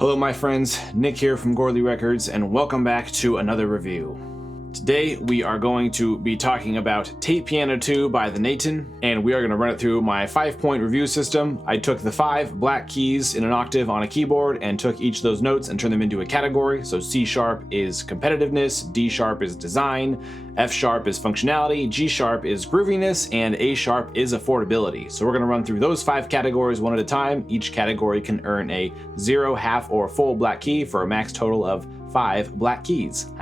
Hello my friends, Nick here from Gorley Records, and welcome back to another review. Today we are going to be talking about Tape Piano 2 by Thenatan, and we are going to run it through my 5-point review system. I took the 5 black keys in an octave on a keyboard and took each of those notes and turned them into a category. So C sharp is competitiveness, D sharp is design, F sharp is functionality, G sharp is grooviness, and A sharp is affordability. So we're going to run through those 5 categories one at a time. Each category can earn a 0, half, or full black key for a max total of 5 black keys.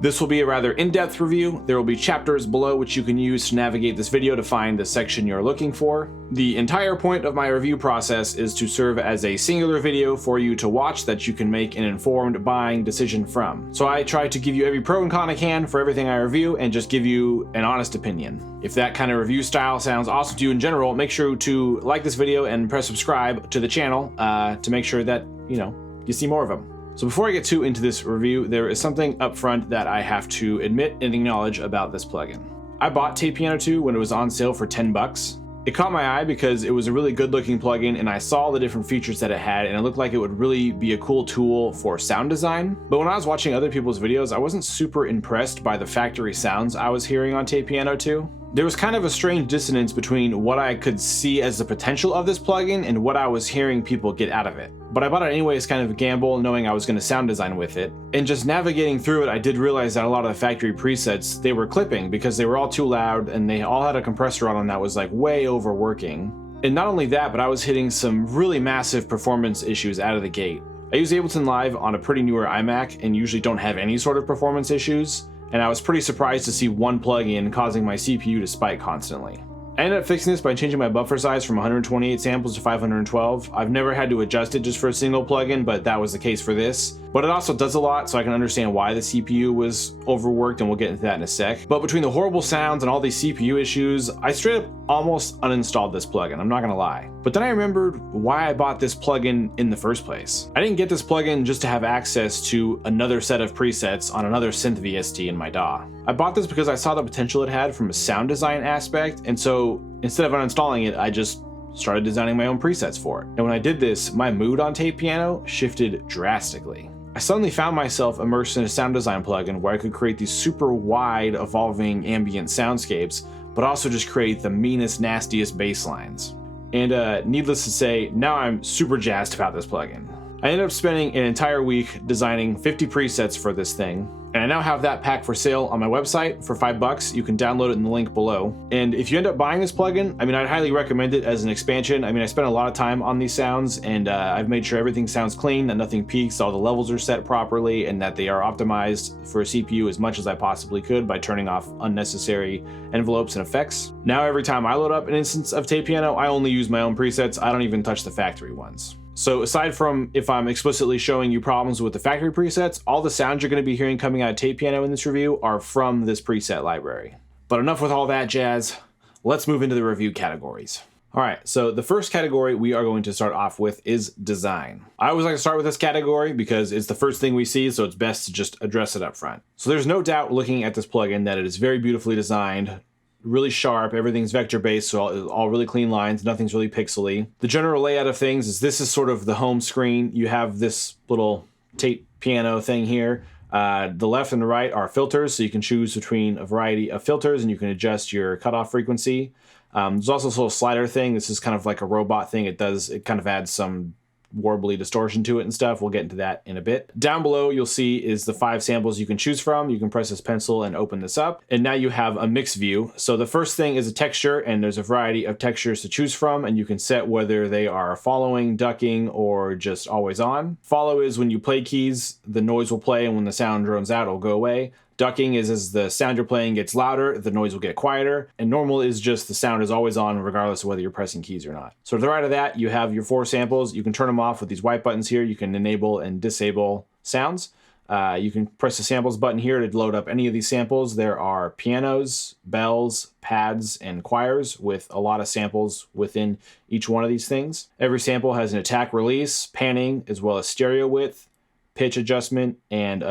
This will be a rather in-depth review. There will be chapters below which you can use to navigate this video to find the section you're looking for. The entire point of my review process is to serve as a singular video for you to watch that you can make an informed buying decision from. So I try to give you every pro and con I can for everything I review and just give you an honest opinion. If that kind of review style sounds awesome to you in general, make sure to like this video and press subscribe to the channel to make sure that, you see more of them. So before I get too into this review, there is something up front that I have to admit and acknowledge about this plugin. I bought Tape Piano 2 when it was on sale for 10 bucks. It caught my eye because it was a really good looking plugin and I saw the different features that it had and it looked like it would really be a cool tool for sound design. But when I was watching other people's videos, I wasn't super impressed by the factory sounds I was hearing on Tape Piano 2. There was kind of a strange dissonance between what I could see as the potential of this plugin and what I was hearing people get out of it. But I bought it anyways, kind of a gamble, knowing I was going to sound design with it. And just navigating through it, I did realize that a lot of the factory presets, they were clipping because they were all too loud and they all had a compressor on them that was like way overworking. And not only that, but I was hitting some really massive performance issues out of the gate. I use Ableton Live on a pretty newer iMac and usually don't have any sort of performance issues. And I was pretty surprised to see one plugin causing my CPU to spike constantly. I ended up fixing this by changing my buffer size from 128 samples to 512. I've never had to adjust it just for a single plugin, but that was the case for this. But it also does a lot, so I can understand why the CPU was overworked, and we'll get into that in a sec. But between the horrible sounds and all these CPU issues, I straight up almost uninstalled this plugin, I'm not gonna lie. But then I remembered why I bought this plugin in the first place. I didn't get this plugin just to have access to another set of presets on another synth VST in my DAW. I bought this because I saw the potential it had from a sound design aspect, and so instead of uninstalling it, I just started designing my own presets for it. And when I did this, my mood on Tape Piano shifted drastically. I suddenly found myself immersed in a sound design plugin where I could create these super wide, evolving ambient soundscapes, but also just create the meanest, nastiest bass lines. And needless to say, now I'm super jazzed about this plugin. I ended up spending an entire week designing 50 presets for this thing, and I now have that pack for sale on my website for 5 bucks. You can download it in the link below. And if you end up buying this plugin, I'd highly recommend it as an expansion. I spent a lot of time on these sounds, and I've made sure everything sounds clean, that nothing peaks, all the levels are set properly, and that they are optimized for a CPU as much as I possibly could by turning off unnecessary envelopes and effects. Now every time I load up an instance of Tape Piano, I only use my own presets. I don't even touch the factory ones. So aside from if I'm explicitly showing you problems with the factory presets, all the sounds you're going to be hearing coming out of Tape Piano in this review are from this preset library. But enough with all that jazz, let's move into the review categories. Alright, so the first category we are going to start off with is design. I always like to start with this category because it's the first thing we see, so it's best to just address it up front. So there's no doubt looking at this plugin that it is very beautifully designed, really sharp, everything's vector based, so all really clean lines, nothing's really pixely. The general layout of things is this is sort of the home screen. You have this little Tape Piano thing here. The left and the right are filters, so you can choose between a variety of filters and you can adjust your cutoff frequency. There's also this little slider thing. This is kind of like a robot thing. It kind of adds some warbly distortion to it and stuff. We'll get into that in a bit. Down below you'll see is the 5 samples you can choose from. You can press this pencil and open this up, and now you have a mix view. So the first thing is a texture, and there's a variety of textures to choose from, and you can set whether they are following, ducking, or just always on. Follow is when you play keys, the noise will play, and when the sound drones out, it'll go away. Ducking is as the sound you're playing gets louder, the noise will get quieter, and normal is just the sound is always on regardless of whether you're pressing keys or not. So to the right of that, you have your 4 samples. You can turn them off with these white buttons here. You can enable and disable sounds. You can press the samples button here to load up any of these samples. There are pianos, bells, pads, and choirs with a lot of samples within each one of these things. Every sample has an attack release, panning, as well as stereo width, pitch adjustment, and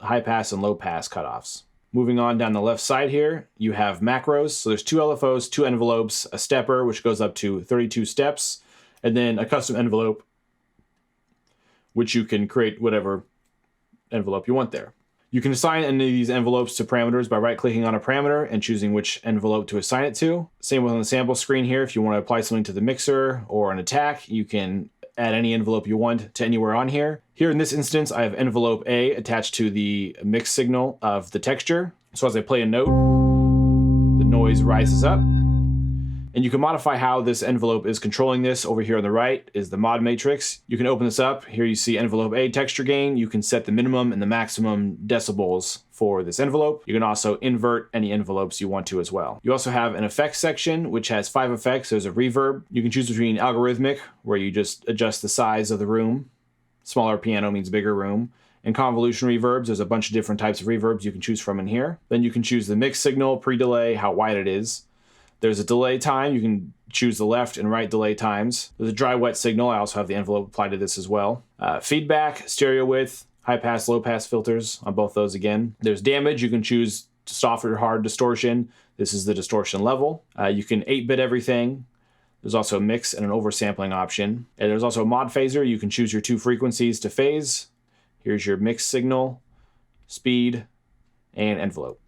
high pass and low pass cutoffs. Moving on down the left side here, you have macros. So there's 2 LFOs, 2 envelopes, a stepper, which goes up to 32 steps, and then a custom envelope, which you can create whatever envelope you want there. You can assign any of these envelopes to parameters by right-clicking on a parameter and choosing which envelope to assign it to. Same with on the sample screen here. If you want to apply something to the mixer or an attack, you can add any envelope you want to anywhere on here. Here in this instance, I have envelope A attached to the mix signal of the texture. So as I play a note, the noise rises up. And you can modify how this envelope is controlling this. Over here on the right is the mod matrix. You can open this up. Here you see envelope A texture gain. You can set the minimum and the maximum decibels for this envelope. You can also invert any envelopes you want to as well. You also have an effects section, which has 5 effects. There's a reverb. You can choose between algorithmic, where you just adjust the size of the room. Smaller piano means bigger room. And convolution reverbs, there's a bunch of different types of reverbs you can choose from in here. Then you can choose the mix signal, pre-delay, how wide it is. There's a delay time. You can choose the left and right delay times. There's a dry wet signal. I also have the envelope applied to this as well. Feedback, stereo width, high pass, low pass filters on both those again. There's damage. You can choose soft or hard distortion. This is the distortion level. You can 8-bit everything. There's also a mix and an oversampling option. And there's also a mod phaser. You can choose your 2 frequencies to phase. Here's your mix signal, speed, and envelope.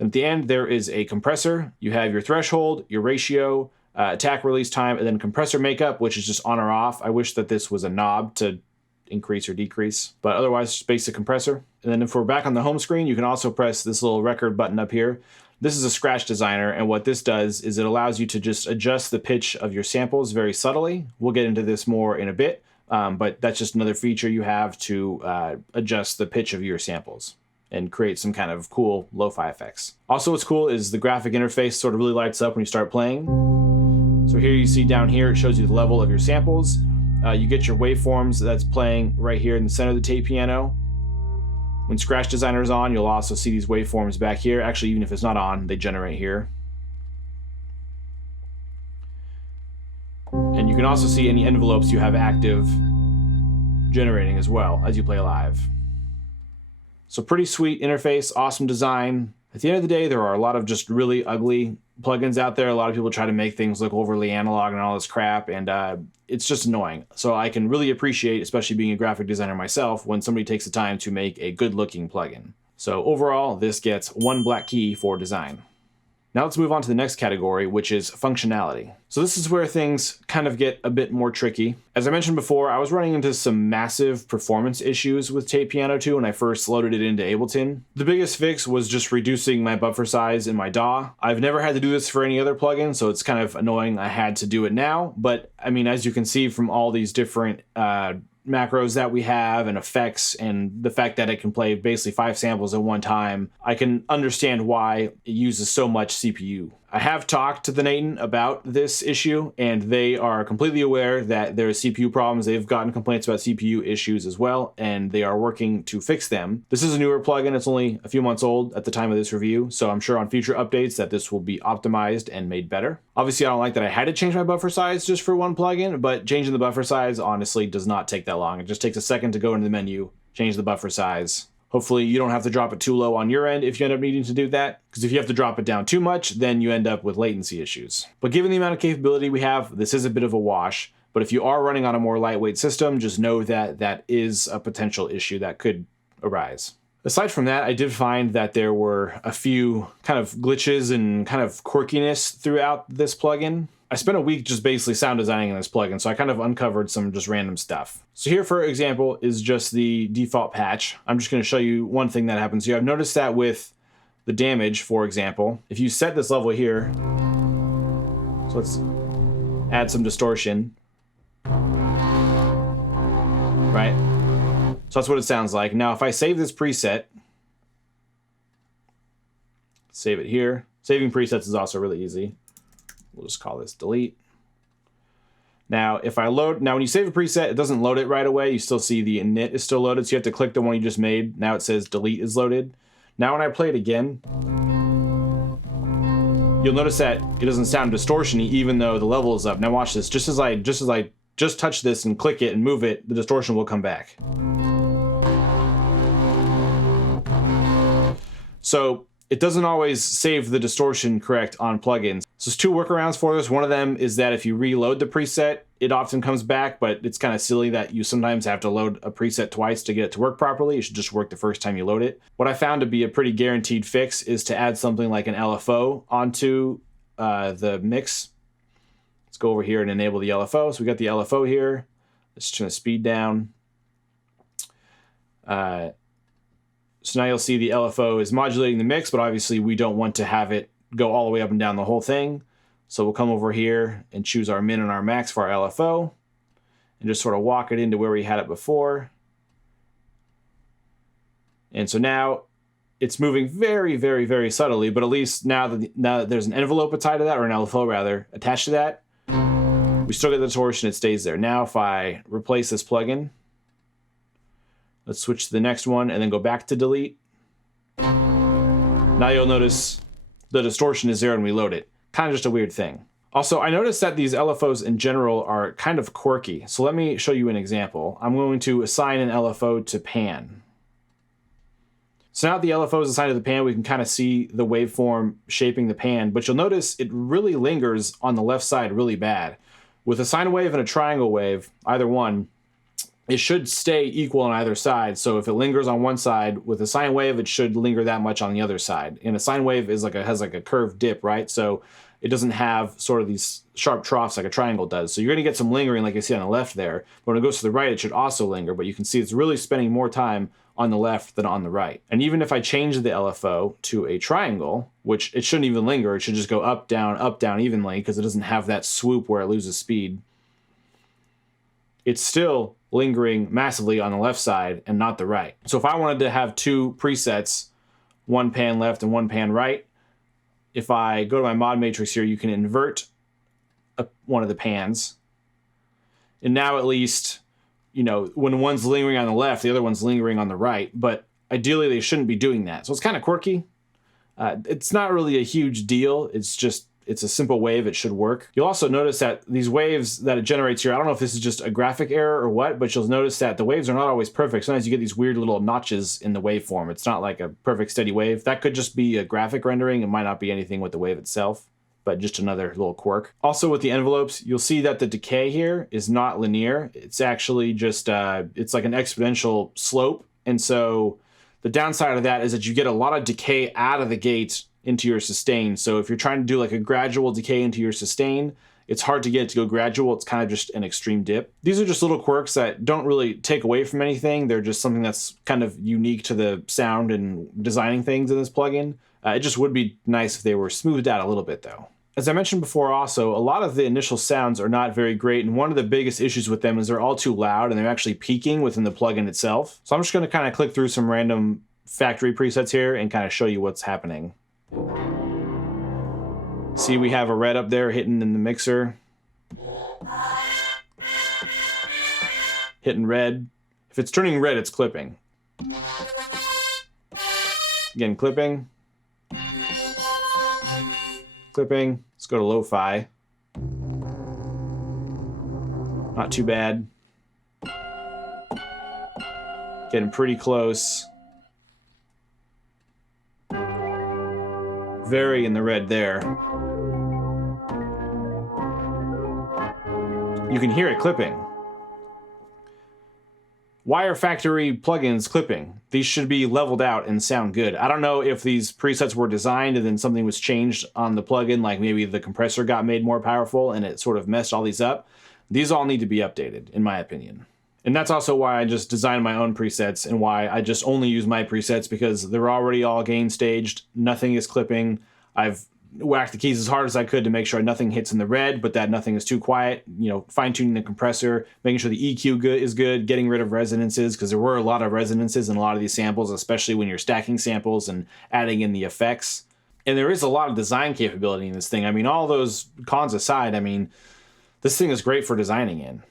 At the end, there is a compressor. You have your threshold, your ratio, attack release time, and then compressor makeup, which is just on or off. I wish that this was a knob to increase or decrease, but otherwise just basic compressor. And then if we're back on the home screen, you can also press this little record button up here. This is a scratch designer, and what this does is it allows you to just adjust the pitch of your samples very subtly. We'll get into this more in a bit, but that's just another feature you have to adjust the pitch of your samples and create some kind of cool lo-fi effects. Also what's cool is the graphic interface sort of really lights up when you start playing. So here you see down here, it shows you the level of your samples. You get your waveforms that's playing right here in the center of the tape piano. When Scratch Designer is on, you'll also see these waveforms back here. Actually, even if it's not on, they generate here. And you can also see any envelopes you have active generating as well as you play live. So pretty sweet interface, awesome design. At the end of the day, there are a lot of just really ugly plugins out there. A lot of people try to make things look overly analog and all this crap, and it's just annoying. So I can really appreciate, especially being a graphic designer myself, when somebody takes the time to make a good-looking plugin. So overall, this gets 1 black key for design. Now let's move on to the next category, which is functionality. So this is where things kind of get a bit more tricky. As I mentioned before, I was running into some massive performance issues with Tape Piano 2 when I first loaded it into Ableton. The biggest fix was just reducing my buffer size in my DAW. I've never had to do this for any other plugin, so it's kind of annoying I had to do it now. But I mean, as you can see from all these different macros that we have and effects and the fact that it can play basically 5 samples at one time, I can understand why it uses so much CPU. I have talked to Thenatan about this issue, and they are completely aware that there are CPU problems. They've gotten complaints about CPU issues as well, and they are working to fix them. This is a newer plugin. It's only a few months old at the time of this review, so I'm sure on future updates that this will be optimized and made better. Obviously, I don't like that I had to change my buffer size just for one plugin, but changing the buffer size honestly does not take that long. It just takes a second to go into the menu, change the buffer size. Hopefully you don't have to drop it too low on your end if you end up needing to do that, because if you have to drop it down too much, then you end up with latency issues. But given the amount of capability we have, this is a bit of a wash. But if you are running on a more lightweight system, just know that that is a potential issue that could arise. Aside from that, I did find that there were a few kind of glitches and kind of quirkiness throughout this plugin. I spent a week just basically sound designing in this plugin, so I kind of uncovered some just random stuff. So here, for example, is just the default patch. I'm just going to show you one thing that happens here. I've noticed that with the damage, for example, if you set this level here, so let's add some distortion, right? So that's what it sounds like. Now, if I save this preset, save it here. Saving presets is also really easy. We'll just call this delete. Now, if I load, now when you save a preset, it doesn't load it right away. You still see the init is still loaded, so you have to click the one you just made. Now it says delete is loaded. Now when I play it again, you'll notice that it doesn't sound distortion-y even though the level is up. Now watch this. Just as I just touch this and click it and move it, the distortion will come back. So it doesn't always save the distortion correct on plugins. So there's 2 workarounds for this. One of them is that if you reload the preset, it often comes back, but it's kind of silly that you sometimes have to load a preset twice to get it to work properly. It should just work the first time you load it. What I found to be a pretty guaranteed fix is to add something like an LFO onto the mix. Let's go over here and enable the LFO. So we got the LFO here. Let's turn the speed down. So now you'll see the LFO is modulating the mix, but obviously we don't want to have it go all the way up and down the whole thing. So we'll come over here and choose our min and our max for our LFO and just sort of walk it into where we had it before. And so now it's moving very, very, very subtly, but at least now that there's an envelope tied to that, or an LFO rather, attached to that, we still get the distortion, it stays there. Now if I replace this plugin, let's switch to the next one and then go back to delete. Now you'll notice the distortion is there when we load it. Kind of just a weird thing. Also, I noticed that these LFOs in general are kind of quirky. So let me show you an example. I'm going to assign an LFO to pan. So now that the LFO is assigned to the pan, we can kind of see the waveform shaping the pan, but you'll notice it really lingers on the left side really bad. With a sine wave and a triangle wave, either one, it should stay equal on either side. So if it lingers on one side, with a sine wave, it should linger that much on the other side. And a sine wave is has like a curved dip, right? So it doesn't have sort of these sharp troughs like a triangle does. So you're gonna get some lingering like you see on the left there. But when it goes to the right, it should also linger. But you can see it's really spending more time on the left than on the right. And even if I change the LFO to a triangle, which it shouldn't even linger, it should just go up, down evenly because it doesn't have that swoop where it loses speed. It's still lingering massively on the left side and not the right. So if I wanted to have two presets, one pan left and one pan right, if I go to my mod matrix here, you can invert one of the pans. And now at least, you know, when one's lingering on the left, the other one's lingering on the right. But ideally, they shouldn't be doing that. So it's kind of quirky. It's not really a huge deal. It's a simple wave. It should work. You'll also notice that these waves that it generates here, I don't know if this is just a graphic error or what, but you'll notice that the waves are not always perfect. Sometimes you get these weird little notches in the waveform. It's not like a perfect steady wave. That could just be a graphic rendering. It might not be anything with the wave itself, but just another little quirk. Also with the envelopes, you'll see that the decay here is not linear. It's actually just, it's like an exponential slope. And so the downside of that is that you get a lot of decay out of the gate into your sustain. So if you're trying to do like a gradual decay into your sustain, it's hard to get it to go gradual. It's kind of just an extreme dip. These are just little quirks that don't really take away from anything. They're just something that's kind of unique to the sound and designing things in this plugin. It just would be nice if they were smoothed out a little bit though. As I mentioned before also, a lot of the initial sounds are not very great, and one of the biggest issues with them is they're all too loud and they're actually peaking within the plugin itself. So I'm just going to kind of click through some random factory presets here and kind of show you what's happening. See, we have a red up there hitting in the mixer. Hitting red. If it's turning red, it's clipping. Again, clipping. Clipping. Let's go to LoFi. Not too bad. Getting pretty close. Very in the red there. You can hear it clipping. Why are factory plugins clipping? These should be leveled out and sound good. I don't know if these presets were designed and then something was changed on the plugin, like maybe the compressor got made more powerful and it sort of messed all these up. These all need to be updated, in my opinion. And that's also why I just designed my own presets and why I just only use my presets, because they're already all gain staged. Nothing is clipping. I've whacked the keys as hard as I could to make sure nothing hits in the red, but that nothing is too quiet. You know, fine tuning the compressor, making sure the EQ is good, getting rid of resonances, because there were a lot of resonances in a lot of these samples, especially when you're stacking samples and adding in the effects. And there is a lot of design capability in this thing. I mean, all those cons aside, I mean, this thing is great for designing in.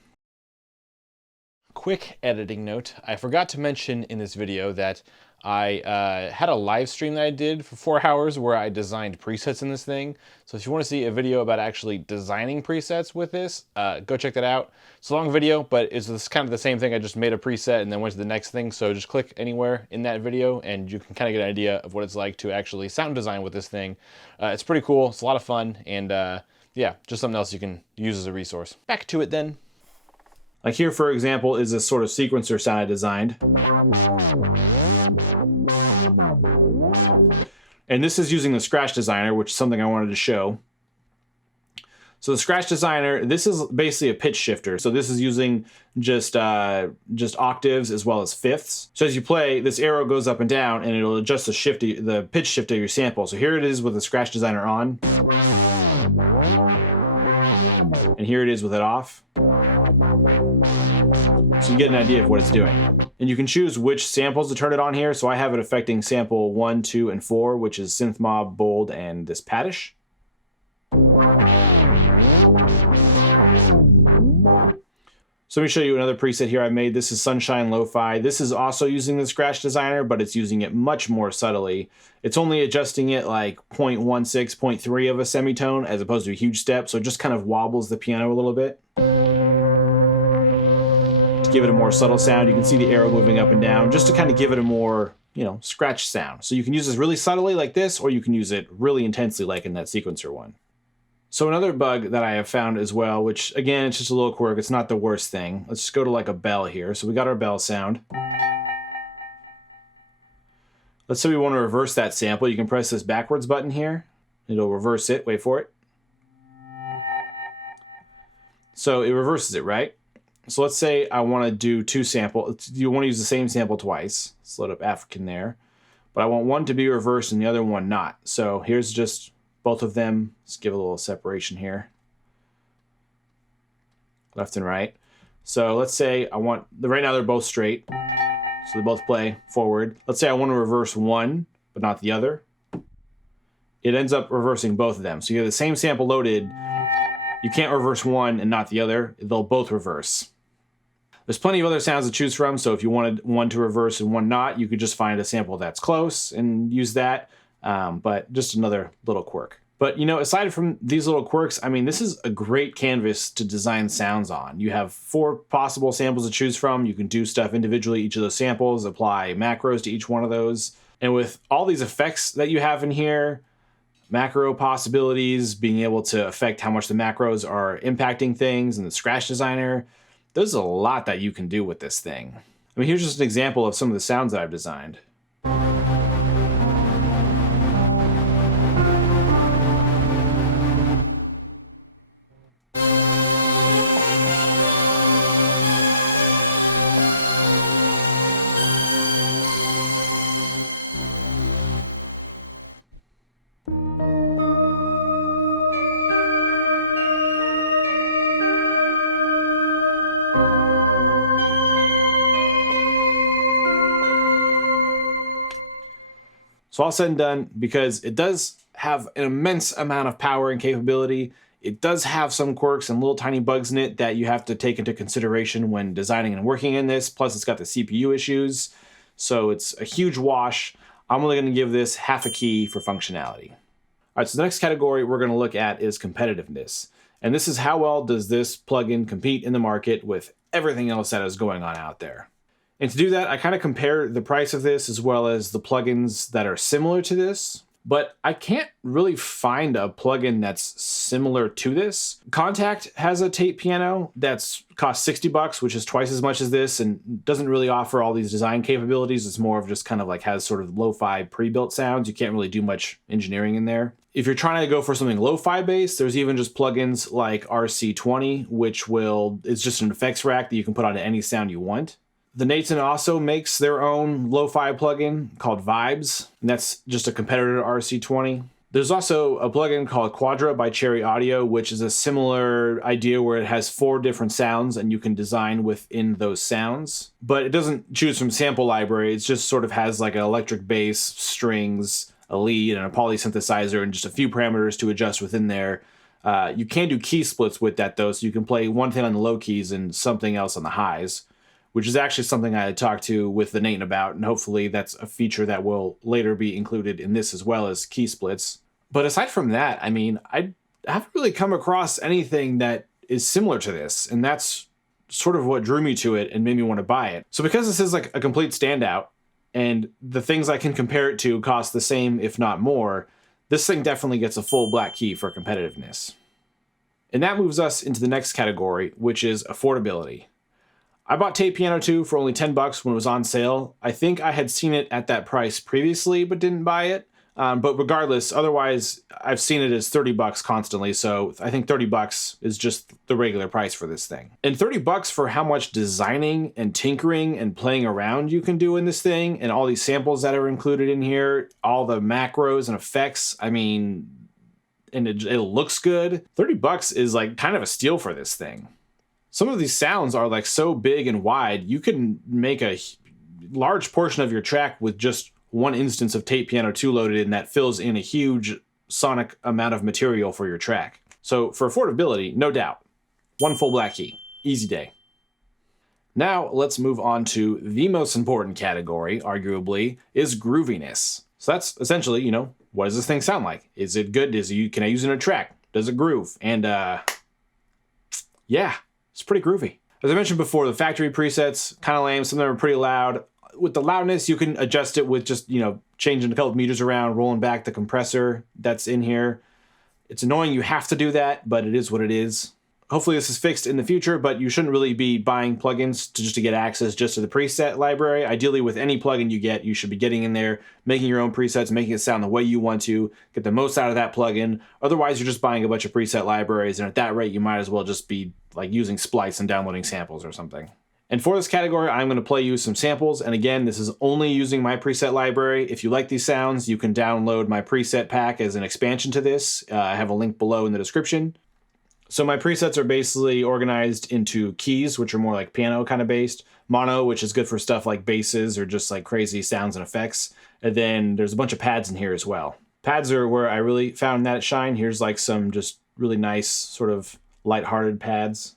Quick editing note, I forgot to mention in this video that I had a live stream that I did for 4 hours where I designed presets in this thing. So if you want to see a video about actually designing presets with this, go check that out. It's a long video, but it's kind of the same thing. I just made a preset and then went to the next thing. So just click anywhere in that video and you can kind of get an idea of what it's like to actually sound design with this thing. It's pretty cool. It's a lot of fun. And yeah, just something else you can use as a resource. Back to it then. Like here, for example, is this sort of sequencer sound I designed. And this is using the Scratch Designer, which is something I wanted to show. So the Scratch Designer, this is basically a pitch shifter. So this is using just octaves as well as fifths. So as you play, this arrow goes up and down, and it'll adjust the pitch shift of your sample. So here it is with the Scratch Designer on. And here it is with it off. So you get an idea of what it's doing. And you can choose which samples to turn it on here. So I have it affecting sample 1, 2, and 4, which is Synth Mob, Bold, and this Paddish. So let me show you another preset here I made. This is Sunshine Lo-Fi. This is also using the Scratch Designer, but it's using it much more subtly. It's only adjusting it like 0.16, 0.3 of a semitone as opposed to a huge step. So it just kind of wobbles the piano a little bit. To give it a more subtle sound, you can see the arrow moving up and down just to kind of give it a more, you know, scratch sound. So you can use this really subtly like this, or you can use it really intensely like in that sequencer one. So another bug that I have found as well, which again, it's just a little quirk. It's not the worst thing. Let's just go to like a bell here. So we got our bell sound. Let's say we want to reverse that sample. You can press this backwards button here. It'll reverse it. Wait for it. So it reverses it, right? So let's say I want to do two samples. You want to use the same sample twice. Let's load up African there. But I want one to be reversed and the other one not. So here's just both of them. Let's give a little separation here. Left and right. So let's say I want, right now they're both straight. So they both play forward. Let's say I want to reverse one, but not the other. It ends up reversing both of them. So you have the same sample loaded. You can't reverse one and not the other. They'll both reverse. There's plenty of other sounds to choose from. So if you wanted one to reverse and one not, you could just find a sample that's close and use that. But just another little quirk. But, you know, aside from these little quirks, I mean, this is a great canvas to design sounds on. You have 4 possible samples to choose from. You can do stuff individually, each of those samples, apply macros to each one of those. And with all these effects that you have in here, macro possibilities, being able to affect how much the macros are impacting things, and the Scratch Designer, there's a lot that you can do with this thing. I mean, here's just an example of some of the sounds that I've designed. So all said and done, because it does have an immense amount of power and capability, it does have some quirks and little tiny bugs in it that you have to take into consideration when designing and working in this. Plus it's got the CPU issues. So it's a huge wash. I'm only going to give this half a key for functionality. All right, so the next category we're going to look at is competitiveness. And this is how well does this plugin compete in the market with everything else that is going on out there. And to do that, I kind of compare the price of this as well as the plugins that are similar to this, but I can't really find a plugin that's similar to this. Kontakt has a tape piano that's costs $60, which is twice as much as this and doesn't really offer all these design capabilities. It's more of just kind of like has sort of lo-fi pre-built sounds. You can't really do much engineering in there. If you're trying to go for something lo-fi based, there's even just plugins like RC20, which is just an effects rack that you can put onto any sound you want. Thenatan also makes their own lo-fi plugin called Vibes, and that's just a competitor to RC20. There's also a plugin called Quadra by Cherry Audio, which is a similar idea where it has 4 different sounds and you can design within those sounds. But it doesn't choose from sample library. It just sort of has like an electric bass, strings, a lead, and a polysynthesizer, and just a few parameters to adjust within there. You can do key splits with that though, so you can play one thing on the low keys and something else on the highs, which is actually something I had talked to with Thenatan about, and hopefully that's a feature that will later be included in this as well as key splits. But aside from that, I mean, I haven't really come across anything that is similar to this, and that's sort of what drew me to it and made me want to buy it. So because this is like a complete standout, and the things I can compare it to cost the same, if not more, this thing definitely gets a full black key for competitiveness. And that moves us into the next category, which is affordability. I bought Tape Piano 2 for only $10 when it was on sale. I think I had seen it at that price previously, but didn't buy it. But regardless, otherwise, I've seen it as $30 constantly. So I think $30 is just the regular price for this thing. And $30 for how much designing and tinkering and playing around you can do in this thing, and all these samples that are included in here, all the macros and effects. I mean, and it looks good. $30 is like kind of a steal for this thing. Some of these sounds are like so big and wide, you can make a large portion of your track with just one instance of Tape Piano 2 loaded in that fills in a huge sonic amount of material for your track. So for affordability, no doubt. One full black key. Easy day. Now let's move on to the most important category, arguably, is grooviness. So that's essentially, what does this thing sound like? Is it good? Can I use it in a track? Does it groove? And yeah. It's pretty groovy. As I mentioned before, the factory presets, kind of lame. Some of them are pretty loud. With the loudness, you can adjust it with just, changing a couple of meters around, rolling back the compressor that's in here. It's annoying you have to do that, but it is what it is. Hopefully this is fixed in the future, but you shouldn't really be buying plugins to get access just to the preset library. Ideally, with any plugin you get, you should be getting in there, making your own presets, making it sound the way you want to, get the most out of that plugin. Otherwise, you're just buying a bunch of preset libraries, and at that rate, you might as well just be like using Splice and downloading samples or something. And for this category, I'm going to play you some samples. And again, this is only using my preset library. If you like these sounds, you can download my preset pack as an expansion to this. I have a link below in the description. So my presets are basically organized into keys, which are more like piano kind of based, mono, which is good for stuff like basses or just like crazy sounds and effects. And then there's a bunch of pads in here as well. Pads are where I really found that shine. Here's like some just really nice sort of lighthearted pads.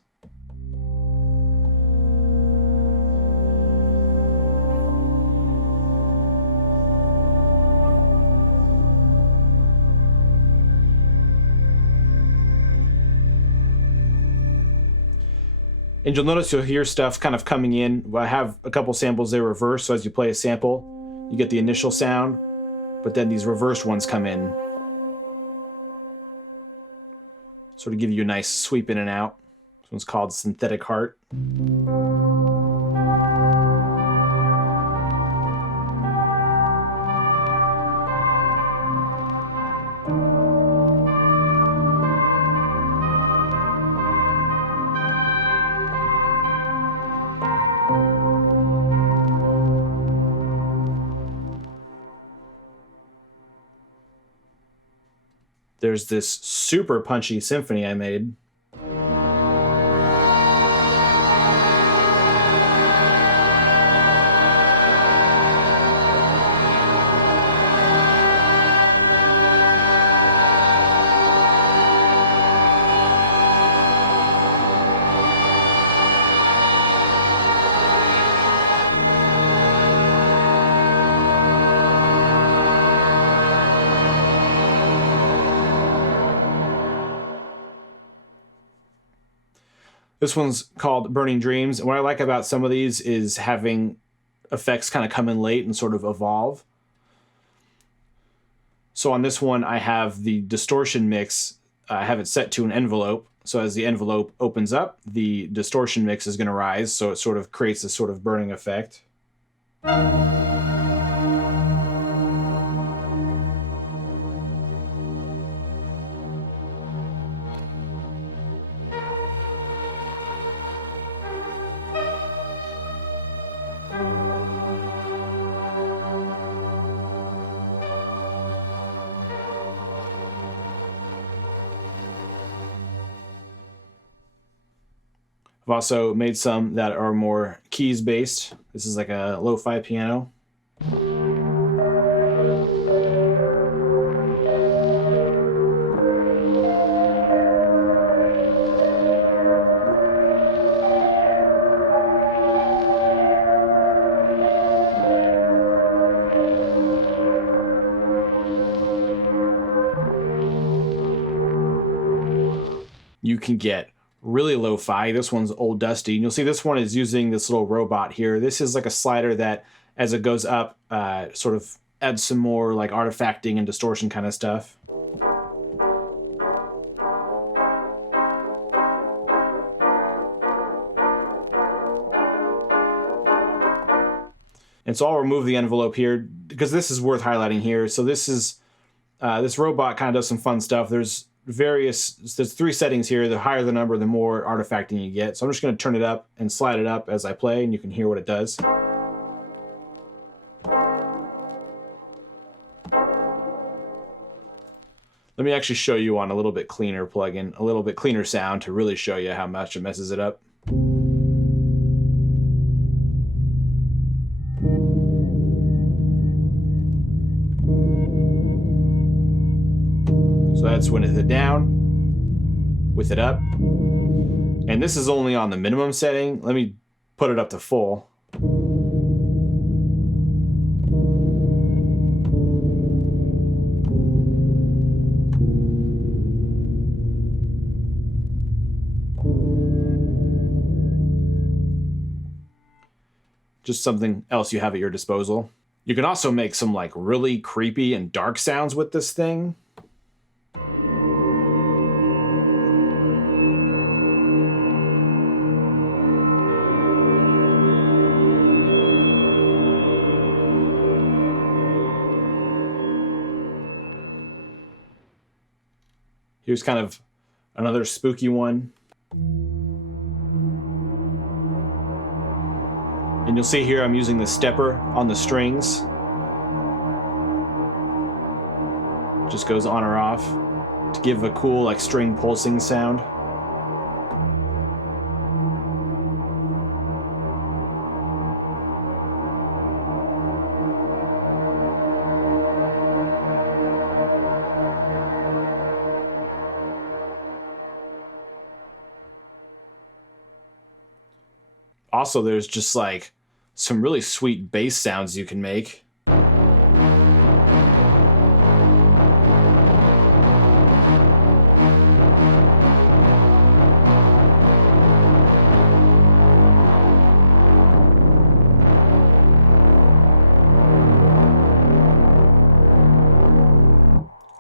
And you'll notice you'll hear stuff kind of coming in. I have a couple samples they reverse, so as you play a sample, you get the initial sound, but then these reversed ones come in. Sort of give you a nice sweep in and out. This one's called Synthetic Heart. There's this super punchy symphony I made. This one's called Burning Dreams. And what I like about some of these is having effects kind of come in late and sort of evolve. So on this one, I have the distortion mix. I have it set to an envelope. So as the envelope opens up, the distortion mix is going to rise. So it sort of creates this sort of burning effect. I've also made some that are more keys based. This is like a LoFi piano. You can get really lo-fi. This one's old dusty. And you'll see this one is using this little robot here. This is like a slider that, as it goes up, sort of adds some more like artifacting and distortion kind of stuff. And so I'll remove the envelope here because this is worth highlighting here. So this is, this robot kind of does some fun stuff. There's 3 settings here. The higher the number, the more artifacting you get. So I'm just going to turn it up and slide it up as I play, and you can hear what it does. Let me actually show you on a little bit cleaner plugin, a little bit cleaner sound to really show you how much it messes it up. So that's with it down, with it up. And this is only on the minimum setting. Let me put it up to full. Just something else you have at your disposal. You can also make some like really creepy and dark sounds with this thing. Here's kind of another spooky one. And you'll see here I'm using the stepper on the strings. Just goes on or off to give a cool like string pulsing sound. Also, there's just like some really sweet bass sounds you can make.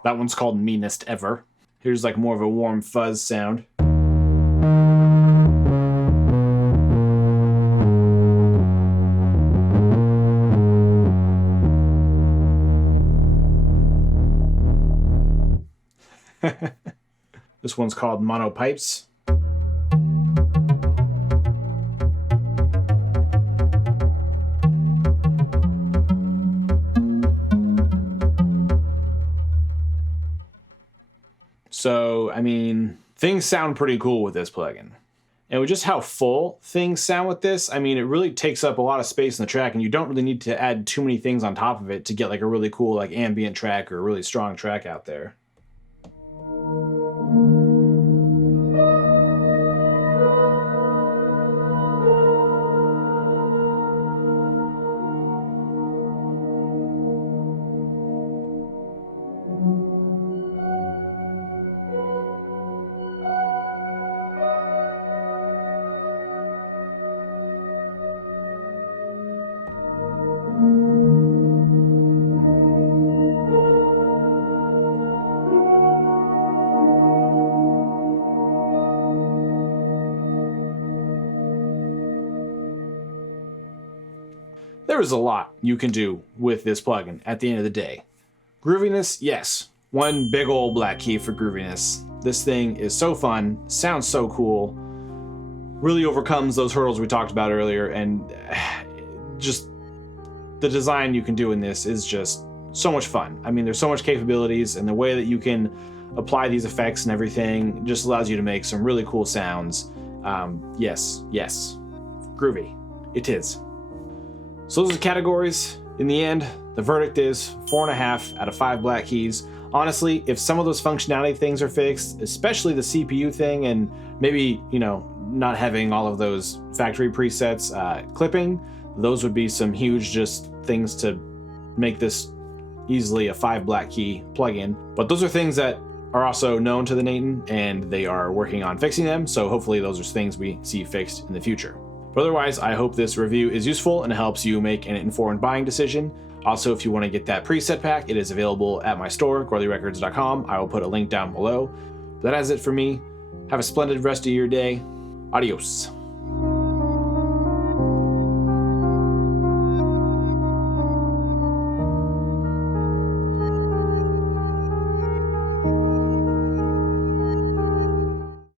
That one's called Meanest Ever. Here's like more of a warm fuzz sound. This one's called Mono Pipes. So, I mean, things sound pretty cool with this plugin. And with just how full things sound with this, I mean, it really takes up a lot of space in the track, and you don't really need to add too many things on top of it to get like a really cool like ambient track or a really strong track out there. There is a lot you can do with this plugin at the end of the day. Grooviness, yes. One big old black key for Grooviness. This thing is so fun, sounds so cool, really overcomes those hurdles we talked about earlier, and just the design you can do in this is just so much fun. I mean, there's so much capabilities, and the way that you can apply these effects and everything just allows you to make some really cool sounds. Yes, groovy. It is. So those are the categories. In the end, the verdict is 4.5 out of 5 black keys. Honestly, if some of those functionality things are fixed, especially the CPU thing and maybe, you know, not having all of those factory presets clipping, those would be some huge just things to make this easily a 5 black key plugin. But those are things that are also known to the Thenatan, and they are working on fixing them. So hopefully those are things we see fixed in the future. But otherwise, I hope this review is useful and helps you make an informed buying decision. Also, if you want to get that preset pack, it is available at my store, GorleyRecords.com. I will put a link down below. But that is it for me. Have a splendid rest of your day. Adios.